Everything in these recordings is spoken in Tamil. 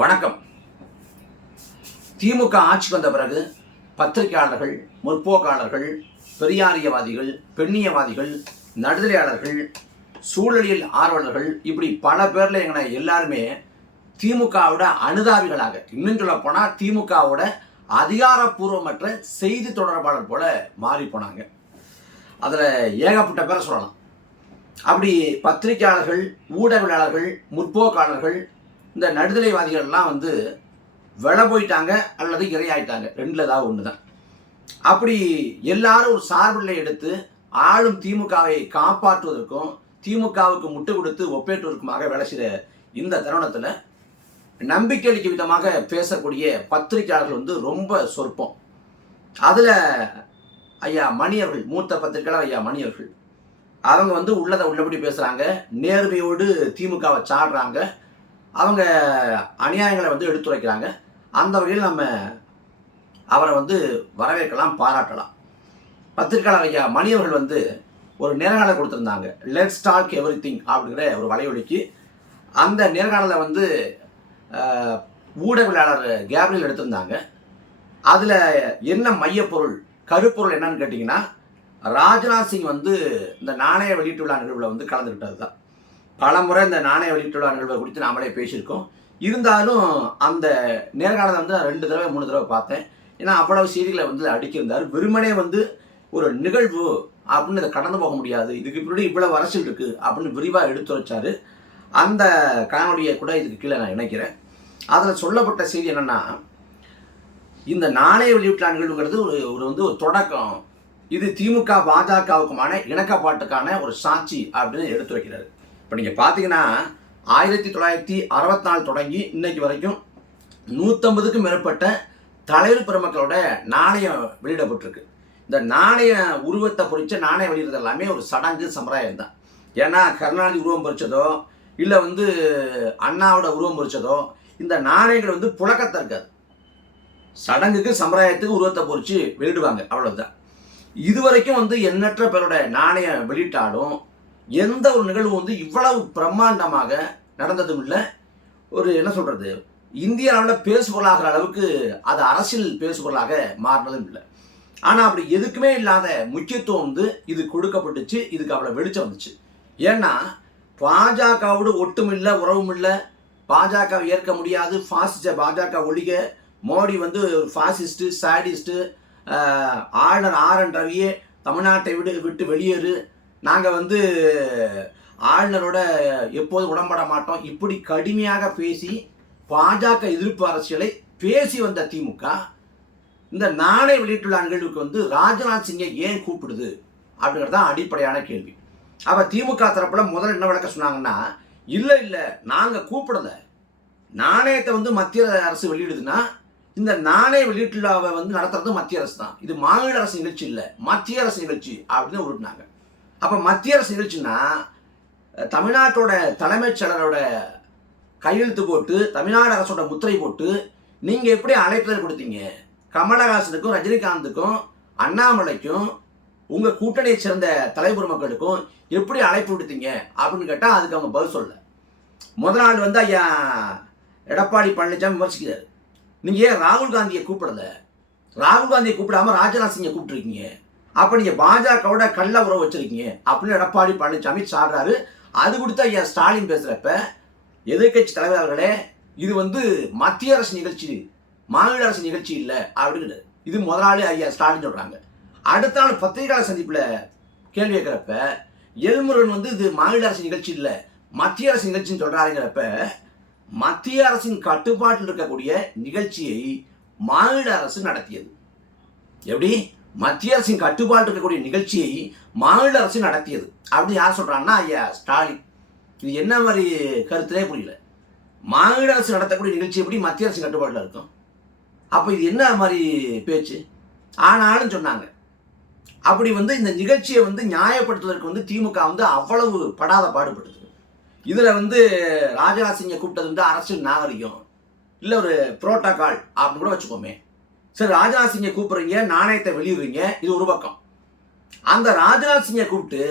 வணக்கம். திமுக ஆட்சிக்கு வந்த பிறகு பத்திரிகையாளர்கள், முற்போக்காளர்கள், பெரியாரியவாதிகள், பெண்ணியவாதிகள், நடுதலையாளர்கள், சூழலியல் ஆர்வலர்கள் இப்படி பல பேர்ல எங்கன எல்லாருமே திமுகவோட அனுதாபிகளாக, இன்னும் சொல்ல போனால் திமுகவோட அதிகாரப்பூர்வமற்ற செய்தி தொடர்பாளர் போல மாறி போனாங்க. அதில் ஏகப்பட்ட பேரை சொல்லலாம். அப்படி பத்திரிகையாளர்கள், ஊடகவியலாளர்கள், முற்போக்காளர்கள், இந்த நடுதலைவாதிகள்லாம் விலை போயிட்டாங்க அல்லது இரையாயிட்டாங்க. ரெண்டுல ஏதாவது ஒன்று தான். அப்படி எல்லாரும் ஒரு சார்பில்லை எடுத்து ஆளும் திமுகவை காப்பாற்றுவதற்கும் திமுகவுக்கு முட்டு கொடுத்து ஒப்பேற்றுவதற்குமாக வேலை செய்கிற இந்த தருணத்தில் நம்பிக்கை அளிக்கும் விதமாக பேசக்கூடிய பத்திரிகையாளர்கள் ரொம்ப சொற்பம். அதில் ஐயா மணியர்கள், மூத்த பத்திரிகையாளர் ஐயா மணியர்கள், அவங்க உள்ளதை உள்ளபடி பேசுகிறாங்க. நேர்மையோடு திமுகவை சாடுறாங்க. அவங்க அநியாயங்களை எடுத்துரைக்கிறாங்க. அந்த வகையில் நம்ம அவரை வரவேற்கலாம், பாராட்டலாம். பத்திரிகையாளர் ஐயா மணியவர்கள் ஒரு நேர்காணல் கொடுத்துருந்தாங்க. லெட்ஸ் டாக் எவ்ரிதிங் அப்படிங்கிற ஒரு வலையொலிக்கு. அந்த நேர்காணலை ஊடகவியலாளர் கேப்ரியல் எடுத்திருந்தாங்க. அதில் என்ன மையப்பொருள், கருப்பொருள் என்னன்னு கேட்டிங்கன்னா, ராஜ்நாத் சிங் இந்த நாணய வெளியீட்டு விழா நிகழ்வில் கலந்துக்கிட்டது தான். பல முறை இந்த நாணய வெளியீட்டு விழா நிகழ்வை குறித்து நாமளே பேசியிருக்கோம். இருந்தாலும் அந்த நேர்காணலை நான் 2 தடவை 3 தடவை பார்த்தேன். ஏன்னா அவ்வளவு செய்திகளை அடிக்கிருந்தார். வெறுமனே ஒரு நிகழ்வு அப்படின்னு இதை கடந்து போக முடியாது, இதுக்கு இப்படி இவ்வளவு அரசியல் இருக்குது அப்படின்னு விரிவாக எடுத்துரைச்சார். அந்த காணொலியை கூட இதுக்கு கீழே நான் இணைக்கிறேன். அதில் சொல்லப்பட்ட செய்தி என்னென்னா, இந்த நாணய வெளியீட்டு நிகழ்வுங்கிறது ஒரு தொடக்கம். இது திமுக பாஜகவுக்குமான இணக்கப்பாட்டுக்கான ஒரு சாட்சி அப்படின்னு எடுத்துரைக்கிறார். இப்போ நீங்கள் பார்த்தீங்கன்னா 1964 தொடங்கி இன்னைக்கு வரைக்கும் 150க்கும் மேற்பட்ட தலைவர் பெருமக்களோட நாணயம் வெளியிடப்பட்டிருக்கு. இந்த நாணய உருவத்தை பொறிச்ச நாணயம் வெளியிடுறது எல்லாமே ஒரு சடங்கு சம்பிரதாயம் தான். ஏன்னா கருணாநிதி உருவம் பொறிச்சதோ இல்லை அண்ணாவோட உருவம் பொறிச்சதோ இந்த நாணயங்கள் புழக்கத்தை இருக்காது. சடங்குக்கு சம்பிரதாயத்துக்கு உருவத்தை பொறிச்சு வெளியிடுவாங்க, அவ்வளவுதான். இதுவரைக்கும் எண்ணற்ற பேரோட நாணயம் வெளியிட்டாலும் எந்த ஒரு நிகழ்வு இவ்வளவு பிரம்மாண்டமாக நடந்ததும் இல்லை. ஒரு என்ன சொல்கிறது, இந்திய அளவில் பேசுபொருளாகிற அளவுக்கு அது அரசியல் பேசுபொருளாக மாறினதும் இல்லை. ஆனால் அப்படி எதுக்குமே இல்லாத முக்கியத்துவம் இது கொடுக்கப்பட்டுச்சு. இதுக்கு அவ்வளோ வெளிச்சம் வந்துச்சு. ஏன்னா பாஜகவோடு ஒட்டும் இல்லை, உறவும் இல்லை, பாஜகவை ஏற்க முடியாது, பாசிச பாஜக ஒழிக, மோடி பாசிஸ்ட்டு, சாடிஸ்ட்டு, ஆளுநர் RN ரவியே தமிழ்நாட்டை விட்டு வெளியேறு, நாங்கள் ஆளுநரோட எப்போதும் உடம்பட மாட்டோம், இப்படி கடுமையாக பேசி பாஜக எதிர்ப்பு அரசியலை பேசி வந்த திமுக இந்த நாணய வெளியீட்டுள்ள நிகழ்வுக்கு ராஜ்நாத் சிங்கை ஏன் கூப்பிடுது அப்படிங்கிறது தான் அடிப்படையான கேள்வி. அப்போ திமுக தரப்பில் முதல்ல என்ன விளக்க சொன்னாங்கன்னா, இல்லை நாங்கள் கூப்பிடலை, நாணயத்தை மத்திய அரசு வெளியிடுதுன்னா இந்த நாணய வெளியீட்டுலாவை நடத்துறது மத்திய அரசு தான், இது மாநில அரசு நிகழ்ச்சி இல்லை, மத்திய அரசு நிகழ்ச்சி அப்படின்னு உருட்டினாங்க. அப்போ மத்திய அரசு நிகழ்ச்சின்னா தமிழ்நாட்டோட தலைமைச் செயலரோட கையெழுத்து போட்டு தமிழ்நாடு அரசோட முத்திரை போட்டு நீங்கள் எப்படி அழைப்புதல் கொடுத்தீங்க? கமலஹாசனுக்கும் ரஜினிகாந்துக்கும் அண்ணாமலைக்கும் உங்கள் கூட்டணியை சேர்ந்த தலைவர் மக்களுக்கும் எப்படி அழைப்பு விடுத்தீங்க அப்படின்னு கேட்டால் அதுக்கு அவங்க பதில் சொல்ல. முதல் நாள் ஐயா எடப்பாடி பழனிசாமி விமர்சிக்கிறார், நீங்கள் ஏன் ராகுல் காந்தியை கூப்பிடல, ராகுல் காந்தியை கூப்பிடாம ராஜ்நாத் சிங்கை கூப்பிட்டுருக்கீங்க, அப்போ நீங்கள் பாஜகவோட கள்ள உறவு வச்சிருக்கீங்க அப்படின்னு எடப்பாடி பழனிசாமி சாடுறாரு. அது கொடுத்து ஐயா ஸ்டாலின் பேசுகிறப்ப, எதிர்கட்சி தலைவர் அவர்களே, இது மத்திய அரசு நிகழ்ச்சி, மாநில அரசு நிகழ்ச்சி இல்லை அப்படின்னு இது முதலாளி ஐயா ஸ்டாலின் சொல்கிறாங்க. அடுத்த நாள் பத்திரிகையாளர் சந்திப்பில் கேள்வி கேட்குறப்ப எல்முருகன் இது மாநில அரசு நிகழ்ச்சி இல்லை, மத்திய அரசு நிகழ்ச்சின்னு சொல்கிறாருங்கிறப்ப, மத்திய அரசின் கட்டுப்பாட்டில் இருக்கக்கூடிய நிகழ்ச்சியை மாநில அரசு நடத்தியது. எப்படி? மத்திய அரசின் கட்டுப்பாட்டில் இருக்கக்கூடிய நிகழ்ச்சியை மாநில அரசு நடத்தியது அப்படின்னு யார் சொல்கிறாங்கன்னா ஐயா ஸ்டாலின். இது என்ன மாதிரி கருத்துனே புரியல. மாநில அரசு நடத்தக்கூடிய நிகழ்ச்சி எப்படி மத்திய அரசு கட்டுப்பாட்டில் இருக்கும்? அப்போ இது என்ன மாதிரி பேச்சு? ஆனாலும் சொன்னாங்க. அப்படி இந்த நிகழ்ச்சியை நியாயப்படுத்துவதற்கு திமுக அவ்வளவு படாத பாடுபடுது. இதில் ராஜ்நாத் சிங்கை கூப்பிட்டது அரசியல் நாகரிகம் இல்லை, ஒரு புரோட்டோகால் அப்படின்னு கூட வச்சுக்கோமே. சரி, ராஜ்நாத் சிங்கை கூப்பிட்றீங்க, நாணயத்தை வெளியிடுறீங்க, இது ஒரு பக்கம். அந்த ராஜ்நாத் சிங்கை கூப்பிட்டு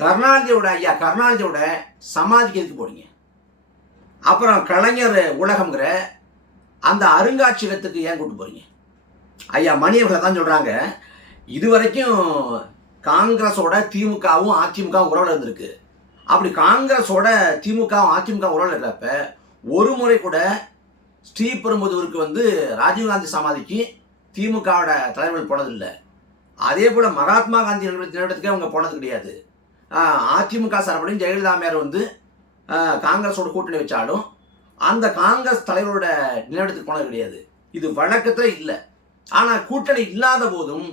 கருணாநிதியோட சமாதிக்கு எதுக்கு போடுங்க? அப்புறம் கலைஞர் உலகம்ங்கிற அந்த அருங்காட்சியகத்துக்கு ஏன் கூட்டு போறீங்க? ஐயா மணி அவர்களை தான் சொல்றாங்க, இதுவரைக்கும் காங்கிரஸோட திமுகவும் அதிமுகவும் உறவில் இருந்திருக்கு. அப்படி காங்கிரஸோட திமுகவும் அதிமுக உறவில் இருக்கிறப்ப ஒரு முறை கூட ஸ்ரீபெரும்புதூருக்கு வந்து ராஜீவ்காந்தி சமாதிக்கு திமுகவோட தலைவர்கள் போனதில்லை. அதே போல் மகாத்மா காந்தி நிறுவனத்துக்கே அவங்க போனது கிடையாது. அதிமுக சார்படையும் ஜெயலலிதா அம்மையார் வந்து காங்கிரஸோட கூட்டணி வச்சாலும் அந்த காங்கிரஸ் தலைவரோட நிலையிடத்துக்கு போனது கிடையாது. இது வழக்கத்தில் இல்லை. ஆனால் கூட்டணி இல்லாத போதும்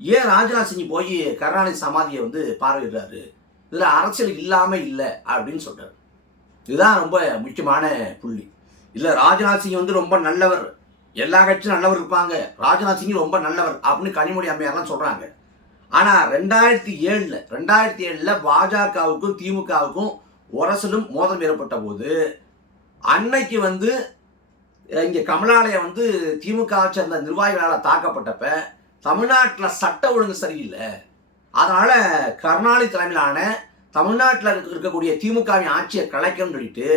ஏன் ராஜ்நாத் சிங் போய் கருணாநிதி சமாதியை வந்து பார்வையிடுறாரு? இதில் அரசியல் இல்லாமல் இல்லை அப்படின்னு சொல்கிறார். இதுதான் ரொம்ப முக்கியமான புள்ளி. இல்லை ராஜ்நாத் சிங் வந்து ரொம்ப நல்லவர், எல்லா கட்சியும் நல்லவர் இருப்பாங்க, ராஜ்நாத் சிங் ரொம்ப நல்லவர் அப்படின்னு கனிமொழி அம்மையார்லாம் சொல்கிறாங்க. ஆனால் 2007 பாஜகவுக்கும் திமுகவுக்கும் உரசலும் மோதலும் ஏற்பட்ட போது அன்னைக்கு வந்து இங்கே கமலாலயம் வந்து திமுகவை சேர்ந்த நிர்வாகிகளால் தாக்கப்பட்டப்ப தமிழ்நாட்டில் சட்ட ஒழுங்கு சரியில்லை. அதனால் கருணாநிதி தலைமையிலான தமிழ்நாட்டில் இருக்கக்கூடிய திமுகவின் ஆட்சியை கலைக்கணும்னு சொல்லிட்டு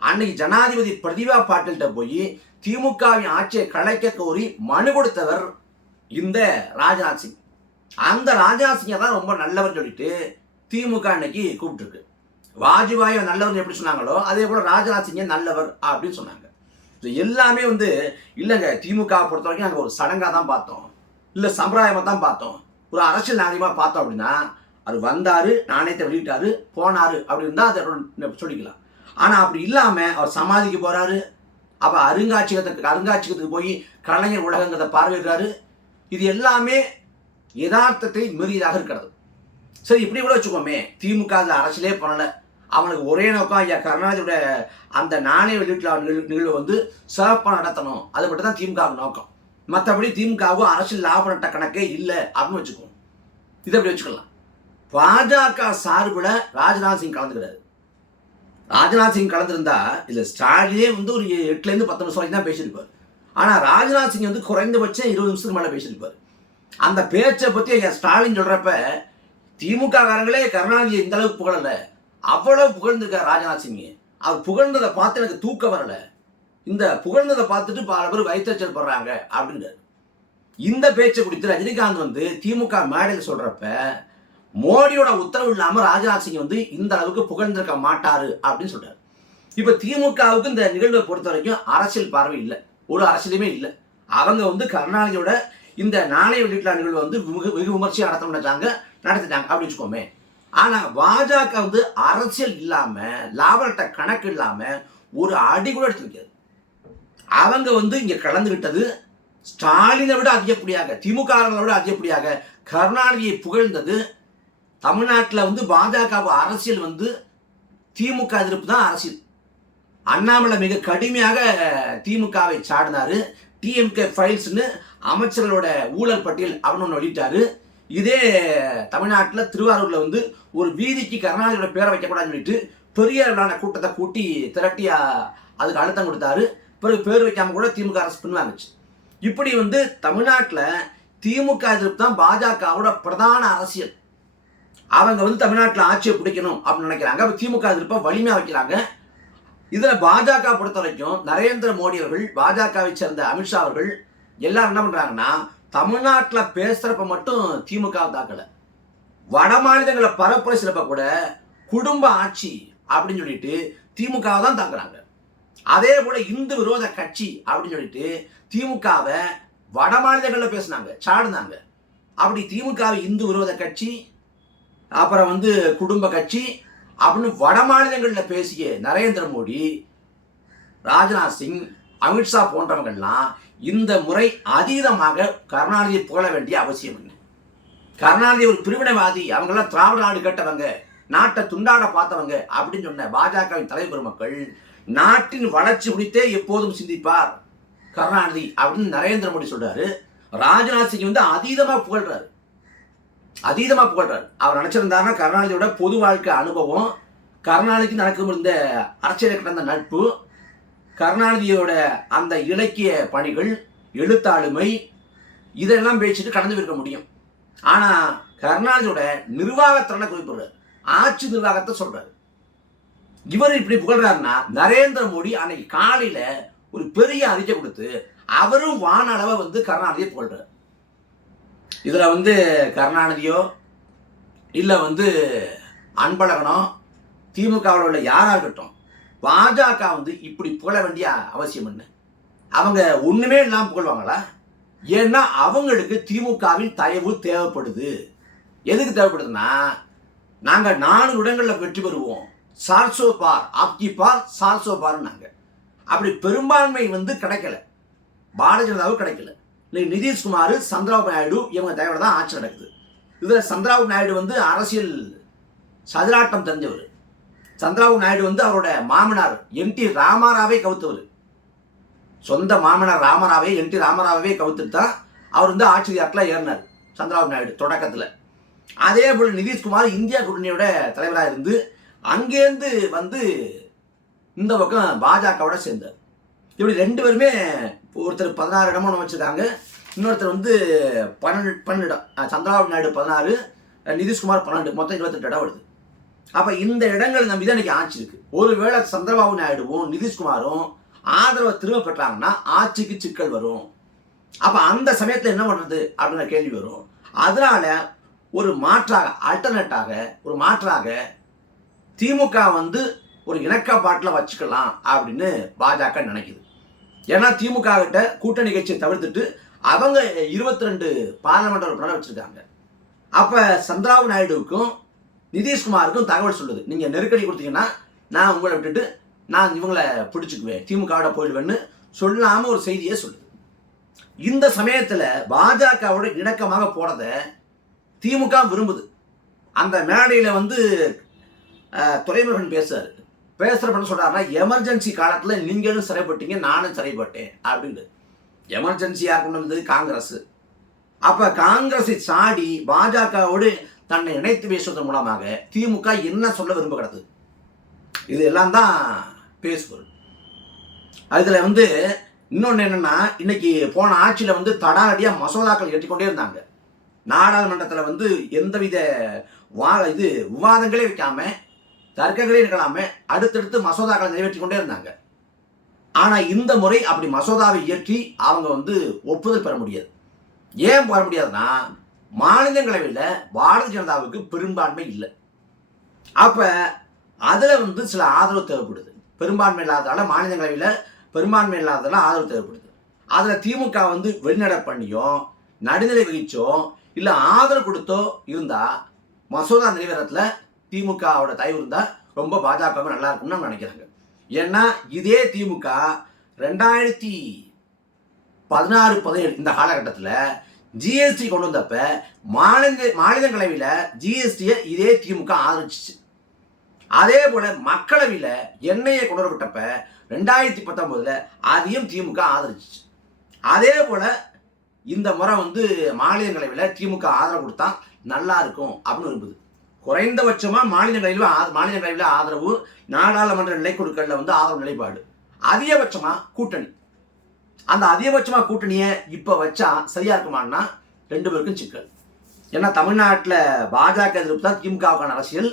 அன்னைக்கு ஜனாதிபதி பிரதிபா பாட்டீல்கிட்ட போய் திமுகவின் ஆட்சியை கலைக்க கோரி மனு கொடுத்தவர் இந்த ராஜ்நாத் சிங். அந்த ராஜ்நாத் சிங்கை தான் ரொம்ப நல்லவர் சொல்லிட்டு திமுக அன்னைக்கு கூப்பிட்டுருக்கு. வாஜ்பாய் நல்லவர் எப்படி சொன்னாங்களோ அதே போல் ராஜ்நாத் சிங்கை நல்லவர் அப்படின்னு சொன்னாங்க. இது எல்லாமே வந்து இல்லைங்க, திமுகவை பொறுத்த வரைக்கும் நாங்கள் ஒரு சடங்காக தான் பார்த்தோம், இல்லை சம்பிரதாயமாக தான் பார்த்தோம், ஒரு அரசியல் நாகரிகமாக பார்த்தோம் அப்படின்னா அது வந்தார், நாணயத்தை வெளியிட்டார், போனார் அப்படின்னு தான் அதை சொல்லிக்கலாம். ஆனால் அப்படி இல்லாமல் அவர் சமாதிக்கு போகிறாரு, அப்போ அருங்காட்சியகத்துக்கு போய் கலைஞர் உலகங்கிறத பார்வையிடுறாரு. இது எல்லாமே யதார்த்தத்தை மீறியதாக இருக்கிறது. சரி, இப்படி கூட வச்சுக்கோமே, திமுக அதில் அரசியலே பண்ணலை, அவனுக்கு ஒரே நோக்கம் ஐயா கருணாநிதியோட அந்த நாணய வெளியீட்டு நிகழ்வு வந்து சிறப்பாக நடத்தணும், அது மட்டும் தான் திமுக நோக்கம். மற்றபடி திமுகவும் அரசியல் லாப நட்ட கணக்கே இல்லை அப்படின்னு வச்சுக்கோங்க. இதை அப்படி வச்சுக்கலாம். பாஜக சார்பில் ராஜ்நாத் சிங் கலந்துக்கிறாரு. ராஜ்நாத் சிங் கலந்துருந்தா இல்லை ஸ்டாலினே வந்து ஒரு 8லேருந்து 10 நிமிஷம் வரைக்கும் தான் பேசியிருப்பார். ஆனால் ராஜ்நாத் சிங் வந்து குறைந்தபட்சம் 20 நிமிஷத்துக்கு மேலே பேசியிருப்பார். அந்த பேச்சை பற்றி ஐயா ஸ்டாலின் சொல்கிறப்ப திமுக காரங்களே கருணாநிதியை இந்த அளவுக்கு புகழலை, அவ்வளவு புகழ்ந்துருக்கார் ராஜ்நாத் சிங். அவர் புகழ்ந்ததை பார்த்து எனக்கு தூக்கம் வரலை, இந்த புகழ்ந்ததை பார்த்துட்டு பல பேர் வயிற்றுச்சல் படுறாங்க அப்படின்றார். இந்த பேச்சை குறித்து ரஜினிகாந்த் வந்து திமுக மேடையில் சொல்கிறப்ப மோடியோட உத்தரவு இல்லாமல் ராஜ்நாத் சிங் வந்து இந்த அளவுக்கு புகழ்ந்திருக்க மாட்டாரு அப்படின்னு சொல்றாரு. இப்போ திமுகவுக்கு இந்த நிகழ்வை பொறுத்த வரைக்கும் அரசியல் பார்வை இல்லை, ஒரு அரசியலுமே இல்லை. அவங்க வந்து கருணாநிதியோட இந்த நாணய வெளியீட்டு நிகழ்வு வந்து வெகு விமர்சையாக நடத்திட்டாங்க அப்படி வச்சுக்கோமே. ஆனால் பாஜக வந்து அரசியல் இல்லாமல் லாபட்ட கணக்கு இல்லாமல் ஒரு அடி கூட எடுத்து வைக்காது. அவங்க வந்து இங்கே கலந்துகிட்டது ஸ்டாலினை விட அதிகப்படியாக, திமுகவை விட அதிகப்படியாக கருணாநிதியை புகழ்ந்தது. தமிழ்நாட்டில் வந்து பாஜக அரசியல் வந்து திமுக எதிர்ப்பு தான் அரசியல். அண்ணாமலை மிக கடுமையாக திமுகவை சாடினார். டிஎம்கே ஃபைல்ஸ்னு அமைச்சர்களோட ஊழல் பட்டியல் அவனு ஒன்று வெளியிட்டாரு. இதே தமிழ்நாட்டில் திருவாரூரில் வந்து ஒரு வீதிக்கு கருணாநிதியோட பேரை வைக்கக்கூடாதுன்னு சொல்லிட்டு பெரிய அளவிலான கூட்டத்தை கூட்டி திரட்டி அதுக்கு அழுத்தம் கொடுத்தாரு. பிறகு பேர் வைக்காம கூட திமுக அரசு பின்வாங்குச்சு. இப்படி வந்து தமிழ்நாட்டில் திமுக எதிர்ப்பு தான் பாஜகவோட பிரதான அரசியல். அவங்க வந்து தமிழ்நாட்டில் ஆட்சியை பிடிக்கணும் அப்படின்னு நினைக்கிறாங்க. அப்போ திமுக எதிர்ப்பை வலிமையாக வைக்கிறாங்க. இதில் பாஜக பொறுத்த வரைக்கும் நரேந்திர மோடி அவர்கள், பாஜகவை சேர்ந்த அமித்ஷா அவர்கள் எல்லாரும் என்ன பண்ணுறாங்கன்னா, தமிழ்நாட்டில் பேசுகிறப்ப மட்டும் திமுக தாக்கலை, வட மாநிலங்களில் பரப்புரை சிறப்ப கூட குடும்ப ஆட்சி அப்படின்னு சொல்லிட்டு திமுக தான் தாக்குறாங்க. அதே போல இந்து விரோத கட்சி அப்படின்னு சொல்லிட்டு திமுகவை வட மாநிலங்களில் பேசினாங்க, சாடினாங்க. அப்படி திமுகவை இந்து விரோத கட்சி, அப்புறம் வந்து குடும்ப கட்சி அப்படின்னு வட மாநிலங்களில் பேசிய நரேந்திர மோடி, ராஜ்நாத் சிங், அமித்ஷா போன்றவங்கள்லாம் இந்த முறை அதீதமாக கருணாநிதியை புகழ வேண்டிய அவசியம் இல்லை. கருணாநிதி ஒரு பிரிவினைவாதி, அவங்கெல்லாம் திராவிட நாடு கேட்டவங்க, நாட்டை துண்டாட பார்த்தவங்க அப்படின்னு சொன்ன பாஜகவின் தலைவர் பெருமக்கள் நாட்டின் வளர்ச்சி குறித்தே எப்போதும் சிந்திப்பார் கருணாநிதி அப்படின்னு நரேந்திர மோடி சொல்றாரு. ராஜ்நாத் சிங் வந்து அதீதமாக புகழ்றாரு. அவர் நினைச்சிருந்தாருன்னா கருணாநிதியோட பொது வாழ்க்கை அனுபவம், கருணாநிதிக்கு நடக்கும் இருந்த அரசியல் கிடந்த நட்பு, கருணாநிதியோட அந்த இலக்கிய பணிகள், எழுத்தாளுமை, இதெல்லாம் பேசிட்டு கடந்து இருக்க முடியும். ஆனால் கருணாநிதியோட நிர்வாகத்திறனை குறிப்பிடுறாரு, ஆட்சி நிர்வாகத்தை சொல்றாரு. இவர் இப்படி புகழ்றாருன்னா நரேந்திர மோடி அன்னைக்கு காலையில ஒரு பெரிய அறிக்கை கொடுத்து அவரும் வான அளவை வந்து கருணாநிதியை புகழ்றாரு. இதுல வந்து கருணாநிதியோ இல்ல வந்து அன்பழகனோ திமுகவில் உள்ள யாரா இருக்கட்டும், பாஜக வந்து இப்படி புகழ வேண்டிய அவசியம் என்ன? அவங்க ஒண்ணுமே இல்லாம புகழ்வாங்களா? ஏன்னா அவங்களுக்கு திமுகவின் தயவு தேவைப்படுது. எதுக்கு தேவைப்படுதுன்னா, நாங்க 4 இடங்களில் வெற்றி பெறுவோம், சால்சோ பார் ஆப்கி பார் சால்சோ பார்னாங்க. அப்படி பெரும்பான்மை வந்து கிடைக்கல, பாரதிய ஜனதாவுக்கு கிடைக்கல. நிதிஷ்குமார், சந்திரபாபு நாயுடு இவங்க தயவோட தான் ஆட்சி நடக்குது. இதில் சந்திரபாபு நாயுடு வந்து அரசியல் சதுராட்டம் தெரிஞ்சவர். சந்திரபாபு நாயுடு வந்து அவரோட மாமனார் என்டி ராமாராவே கவுத்தவர். சொந்த மாமனார் ராமராவே என்டி ராமராவே கவுத்துட்டு தான் அவர் வந்து ஆட்சி அதிகாரத்தில் ஏறினார் சந்திரபாபு நாயுடு தொடக்கத்தில். அதே போல் நிதிஷ்குமார் இந்தியா கூட்டணியோட தலைவராக இருந்து அங்கேருந்து வந்து இந்த பக்கம் பாஜகவோட சேர்ந்தார். இப்படி 2 பேருமே, ஒருத்தர் 16 இடமும் வச்சுருக்காங்க, இன்னொருத்தர் வந்து 12 இடம். சந்திரபாபு நாயுடு 16, நிதிஷ்குமார் 12, மொத்தம் 28 இடம் வருது. அப்போ இந்த இடங்கள் நம்பி தான் இன்னைக்கு ஆட்சி இருக்கு. ஒருவேளை சந்திரபாபு நாயுடுவும் நிதிஷ்குமாரும் ஆதரவை திரும்ப பெற்றாங்கன்னா ஆட்சிக்கு சிக்கல் வரும். அப்போ அந்த சமயத்தில் என்ன பண்ணுறது அப்படின்ற கேள்வி வரும். அதனால ஒரு மாற்றாக, ஆல்டர்னேட்டாக ஒரு மாற்றாக திமுக வந்து ஒரு இணக்கப்பாட்டில் வச்சுக்கலாம் அப்படின்னு பாஜக நினைக்குது. ஏன்னா திமுக கிட்ட கூட்டணி கட்சியை தவிர்த்துட்டு அவங்க 22 பார்லமெண்ட் உறுப்பினரை வச்சிருக்காங்க. அப்போ சந்திரபாபு நாயுடுவுக்கும் நிதிஷ்குமாருக்கும் தகவல் சொல்லுது, நீங்கள் நெருக்கடி கொடுத்தீங்கன்னா நான் உங்களை விட்டுட்டு நான் இவங்களை பிடிச்சிக்குவேன், திமுகவோட போயிடுவேன்னு சொல்லாமல் ஒரு செய்தியே சொல்லுது. இந்த சமயத்தில் பாஜகவோட இணக்கமாக போனத திமுக விரும்புது. அந்த மேடையில் வந்து துரைமுருகன் பேசுகிறப்ப சொல்கிறாருன்னா, எமர்ஜென்சி காலத்தில் நீங்களும் சிறைப்பட்டீங்க, நானும் சிறைப்பட்டேன் அப்படின்னு. எமர்ஜென்சி யார் கொண்டு வந்தது? காங்கிரஸ். அப்போ காங்கிரஸை சாடி பாஜகவோடு தன்னை இணைத்து பேசுவதன் மூலமாக திமுக என்ன சொல்ல விரும்புகிறது? இது எல்லாம் தான் பேசுவது. அதில் வந்து இன்னொன்று என்னென்னா, இன்னைக்கு போன ஆட்சியில் வந்து தடாரடியாக மசோதாக்கள் ஏற்றிக்கொண்டே இருந்தாங்க. நாடாளுமன்றத்தில் வந்து எந்தவித விவாதங்களே வைக்காம, தர்க்கங்களே இருக்கலாம அடுத்தடுத்து மசோதாக்களை நிறைவேற்றி கொண்டே இருந்தாங்க. ஆனால் இந்த முறை அப்படி மசோதாவை இயற்றி அவங்க வந்து ஒப்புதல் பெற முடியாது. ஏன் பெற முடியாதுன்னா, மாநிலங்களவையில் பாரதிய ஜனதாவுக்கு பெரும்பான்மை இல்லை. அப்போ அதில் வந்து சில ஆதரவு தேவைப்படுது. பெரும்பான்மை இல்லாததால மாநிலங்களவையில் பெரும்பான்மை இல்லாததால ஆதரவு தேவைப்படுது. அதில் திமுக வந்து வெளிநடை பண்ணியோ நடுநிலை வகிச்சோ இல்லை ஆதரவு கொடுத்தோ இருந்தால் மசோதா நிறைவேறத்தில் திமுகவோட தயவு இருந்தால் ரொம்ப பாஜக நல்லா இருக்கும்னு நம்ம நினைக்கிறாங்க. ஏன்னா இதே திமுக 2016-17 இந்த காலகட்டத்தில் ஜிஎஸ்டி கொண்டு வந்தப்ப மாநிலங்களவையில் ஜிஎஸ்டியை இதே திமுக ஆதரிச்சிச்சு. அதே போல மக்களவையில் எண்ணெயை கொண்டு வரப்பட்டப்ப 2019 அதையும் திமுக ஆதரிச்சிச்சு. அதே போல இந்த முறை வந்து மாநிலங்களவையில் திமுக ஆதரவு கொடுத்தா நல்லா இருக்கும் அப்படின்னு விரும்புது. குறைந்தபட்சமாக மாநிலங்களவையில் ஆதரவு, நாடாளுமன்ற நிலைக்குழுக்களில் வந்து ஆதரவு நிலைப்பாடு, அதிகபட்சமாக கூட்டணி. அந்த அதிகபட்சமாக கூட்டணியை இப்போ வச்சா சரியா இருக்குமான்னா 2 பேருக்கும் சிக்கல். ஏன்னா தமிழ்நாட்டில் பாஜக எதிர்ப்பு தான் திமுகவுக்கான அரசியல்,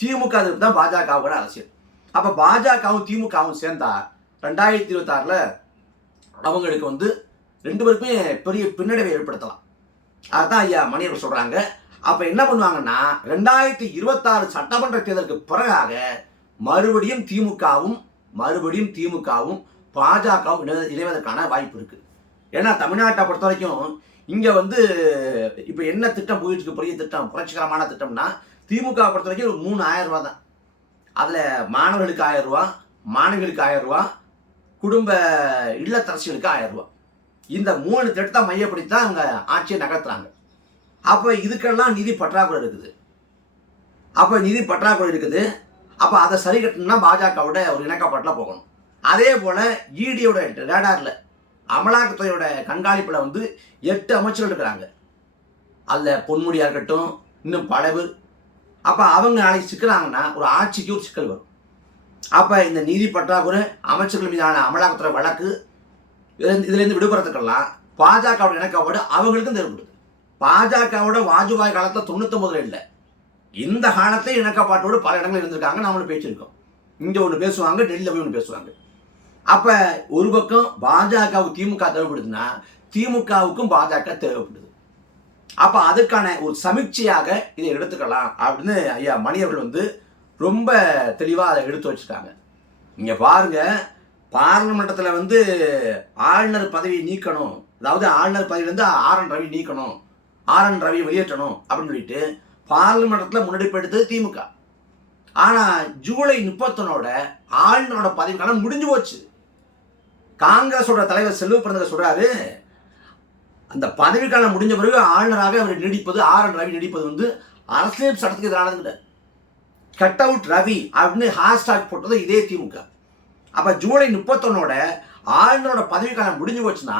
திமுக எதிர்ப்பு தான் பாஜகவுக்கான அரசியல். அப்போ பாஜகவும் திமுகவும் சேர்ந்தா 2026 அவங்களுக்கு வந்து 2 பேருக்குமே பெரிய பின்னடைவை ஏற்படுத்தலாம். அதுதான் ஐயா மணியர் சொல்றாங்க. அப்ப என்ன பண்ணுவாங்கன்னா, 2026 சட்டமன்ற தேர்தலுக்கு பிறகாக மறுபடியும் திமுகவும் பாஜகவும் இணைவதற்கான வாய்ப்பு இருக்கு. ஏன்னா தமிழ்நாட்டை பொறுத்த வரைக்கும் இங்க வந்து இப்ப என்ன திட்டம் போயிட்டு இருக்கு, பெரிய திட்டம், புரட்சிகரமான திட்டம்னா திமுக பொறுத்த வரைக்கும் ஒரு 3000 ரூபா தான். அதுல மாணவர்களுக்கு 1000 ரூபா, மாணவிகளுக்கு 1000 ரூபா, குடும்ப இல்லத்தரசிகளுக்கு 1000 ரூபா. இந்த 3 திட்டத்தை மையப்படுத்தி தான் அவங்க ஆட்சியை நகர்த்துறாங்க. அப்போ இதுக்கெல்லாம் நிதி பற்றாக்குறை இருக்குது. அப்போ அதை சரி கட்டணும்னா பாஜகவோட ஒரு இணக்கப்பாட்டில் போகணும். அதே போல் இடியோட ரேடாரில் அமலாக்கத்துறையோட கண்காணிப்பில் வந்து 8 அமைச்சர்கள் இருக்கிறாங்க. அதில் பொன்முடியாக இருக்கட்டும், இன்னும் பல பேர். அப்போ அவங்க நாளைக்கு சிக்கிறாங்கன்னா ஒரு ஆட்சிக்கு ஒரு சிக்கல் வரும். அப்போ இந்த நிதி பற்றாக்குறை, அமைச்சர்கள் மீதான அமலாக்கத்துறை வழக்கு, இதுலேருந்து விடுபடுறதுக்கெல்லாம் பாஜகவோட இணக்கப்பாடு அவங்களுக்கும் தேவைப்படுது. பாஜகவோட வாஜ்பாய் காலத்தில் 99 இல்லை, இந்த காலத்தில் இணக்கப்பாட்டோடு பல இடங்கள் இருந்திருக்காங்க, நாமளும் பேசியிருக்கோம். இங்கே ஒன்று பேசுவாங்க, டெல்லியில் போய் ஒன்று பேசுவாங்க. அப்போ ஒரு பக்கம் பாஜகவுக்கு திமுக தேவைப்படுதுன்னா திமுகவுக்கும் பாஜக தேவைப்படுது. அப்போ அதுக்கான ஒரு சமீட்சையாக இதை எடுத்துக்கலாம் அப்படின்னு ஐயா மணி அவர்கள் வந்து ரொம்ப தெளிவாக அதை எடுத்து வச்சுருக்காங்க. இங்கே பாருங்க, பார்லிமெண்டத்தில் வந்து ஆளுநர் பதவியை நீக்கணும், அதாவது ஆளுநர் பதவியிலேருந்து ஆர்.என். ரவி நீக்கணும், ஆர்.என். ரவியை வெளியேற்றணும் அப்படின்னு சொல்லிட்டு பார்லிமெண்டத்தில் முன்னெடுப்பு எடுத்தது திமுக. ஆனால் ஜூலை 31 ஆளுநரோட பதவிக்காலம் முடிஞ்சு போச்சு. காங்கிரஸோட தலைவர் செல்வ பிறந்தவர் சொல்றாரு, அந்த பதவிக்காலம் முடிஞ்ச பிறகு ஆளுநராக அவர் நீடிப்பது, ஆர்.என். ரவி நீடிப்பது வந்து அரசியல் சட்டத்துக்கு எதிரானது. கட் அவுட் ரவி அப்படின்னு ஹேஷ்டாக் போட்டது இதே திமுக. அப்போ ஜூலை 31 ஆளுநரோட பதவிக்காலம் முடிஞ்சு போச்சுன்னா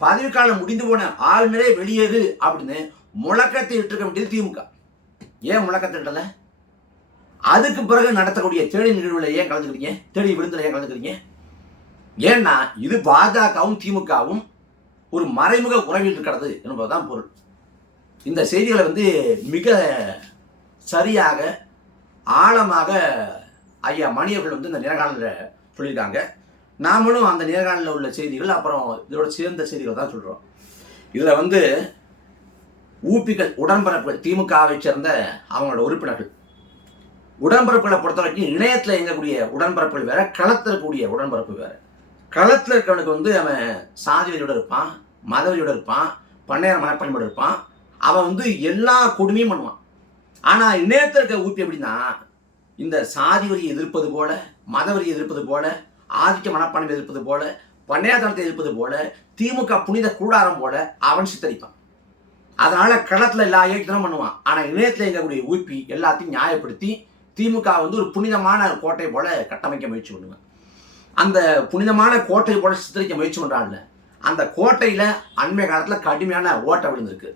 பதவிக்காலம் முடிந்து போன ஆளுநரே வெளியேறு அப்படின்னு முழக்கத்தை இட்டிருக்க வேண்டியது திமுக. ஏன் முழக்கத்தை இட்டல? அதுக்கு பிறகு நடத்தக்கூடிய தேடி நிகழ்வில் ஏன் கலந்துக்கிறீங்க? தேடி விருந்தில் ஏன் கலந்துக்கிறீங்க? ஏன்னா இது பாஜகவும் திமுகவும் ஒரு மறைமுக உறவில் இருக்கிறது என்பதுதான் பொருள். இந்த செய்திகளை வந்து மிக சரியாக ஆழமாக ஐயா மணியர்கள் வந்து இந்த நேர்காணலில் சொல்லியிருக்காங்க. நாமளும் அந்த நேர்காணலில் உள்ள செய்திகள் அப்புறம் இதோட சேர்ந்த செய்திகள் தான் சொல்கிறோம். இதில் வந்து ஊபிகள் உடன்பிறப்புகள் திமுகவை சேர்ந்த அவங்களோட உறுப்பினர்கள், உடன்பிறப்புகளை பொறுத்த வரைக்கும் இணையத்தில் இயங்கக்கூடிய உடன்பிறப்புகள் வேற, களத்தில் இருக்கக்கூடிய உடன்பிறப்பு வேற. களத்தில் இருக்கிறவனுக்கு வந்து அவன் சாதிவரியோடு இருப்பான், மதவரியோடு இருப்பான், பண்ணையார் மனப்பான்மையோடு இருப்பான், அவன் வந்து எல்லா கொடுமையும் பண்ணுவான். ஆனால் இணையத்தில் இருக்க ஊப்பி எப்படின்னா, இந்த சாதி வரியை எதிர்ப்பது போல, மதவரியை எதிர்ப்பது போல, ஆதிக்க மனப்பான்மை எதிர்ப்பது போல, பண்ணையாத்தனத்தை எதிர்ப்பது போல, திமுக புனித கூடாரம் போல அவன் சித்தரிப்பான். அதனால களத்தில் எல்லா இயக்கத்திலும் பண்ணுவான். ஆனால் இணையத்தில் இருக்கக்கூடிய ஊப்பி எல்லாத்தையும் நியாயப்படுத்தி திமுக வந்து ஒரு புனிதமான கோட்டை போல கட்டமைக்க முயற்சி பண்ணுவான். அந்த புனிதமான கோட்டை போல சித்தரிக்க முயற்சி பண்ணுறாங்கல்ல, அந்த கோட்டையில் அண்மை காலத்தில் கடுமையான ஓட்டை விழுந்திருக்கு.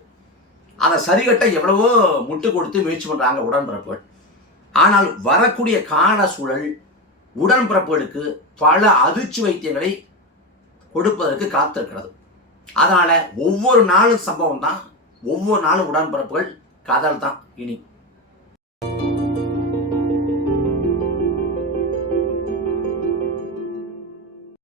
அதை சரிகட்ட எவ்வளவோ முட்டு கொடுத்து முயற்சி பண்ணுறாங்க உடன்பிறப்புகள். ஆனால் வரக்கூடிய கால சூழல் உடன்பிறப்புகளுக்கு பல அதிர்ச்சி வைத்தியங்களை கொடுப்பதற்கு காத்திருக்கிறது. அதனால் ஒவ்வொரு நாளும் சம்பவம் தான், ஒவ்வொரு நாளும் உடன்பிறப்புகள் கதல் தான் இனி.